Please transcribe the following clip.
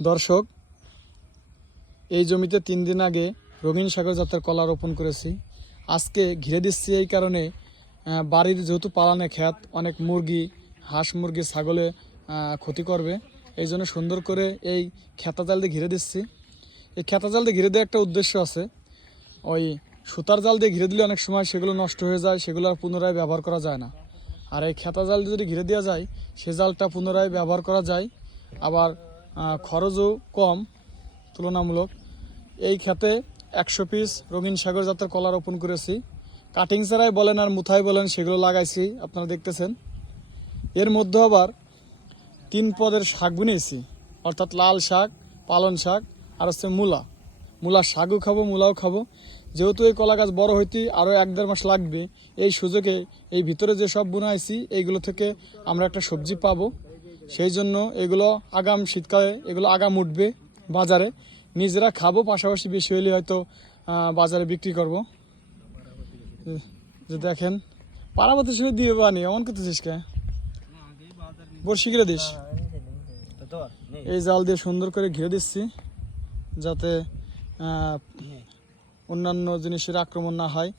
দর্শক, এই জমিতে তিন দিন আগে রঙিন সাগর জাতের কলা রোপণ করেছি। আজকে ঘিরে দিচ্ছি এই কারণে বাড়ির যেহেতু পালানে খ্যাত, অনেক মুরগি, হাঁস মুরগি, ছাগলে ক্ষতি করবে। এই জন্য সুন্দর করে এই খেতা জাল দিয়ে ঘিরে দিচ্ছি। এই খেতা জাল দিয়ে ঘিরে দেওয়ার একটা উদ্দেশ্য আছে। ওই সুতার জাল দিয়ে ঘিরে দিলে অনেক সময় সেগুলো নষ্ট হয়ে যায়, সেগুলো আর পুনরায় ব্যবহার করা যায় না। আর এই খেতা জাল যদি ঘিরে দেওয়া যায়, সে জালটা পুনরায় ব্যবহার করা যায়। আবার খরচও কম, তুলনামূলক। এই খেতে একশো পিস রঙিন সাগর জাতের কলা রোপণ করেছি। কাটিং ছাড়াই বলেন আর মুথাই বলেন, সেগুলো লাগাইছি, আপনারা দেখতেছেন। এর মধ্যে আবার তিন পদের শাক বুনেছি, অর্থাৎ লাল শাক, পালন শাক, আর হচ্ছে মূলা। মূলা শাকও খাব, মূলাও খাব। যেহেতু এই কলা গাছ বড় হইতে আরও এক দেড় মাস লাগবে, এই সুযোগে এই ভিতরে যে সব বুনাইছি, এইগুলো থেকে আমরা একটা সবজি পাবো। সেই জন্য এগুলো আগাম শীতকালে, এগুলো আগাম উঠবে বাজারে। নিজেরা খাব, পাশাপাশি বেশি হলে হয়তো বাজারে বিক্রি করব। যে দেখেন, পারাবতের সঙ্গে দিয়ে বানি এমন করতেছিস কে? বর্ষি কিনে দিস। এই জাল দিয়ে সুন্দর করে ঘিরে দিচ্ছি, যাতে অন্যান্য জিনিসের আক্রমণ না হয়।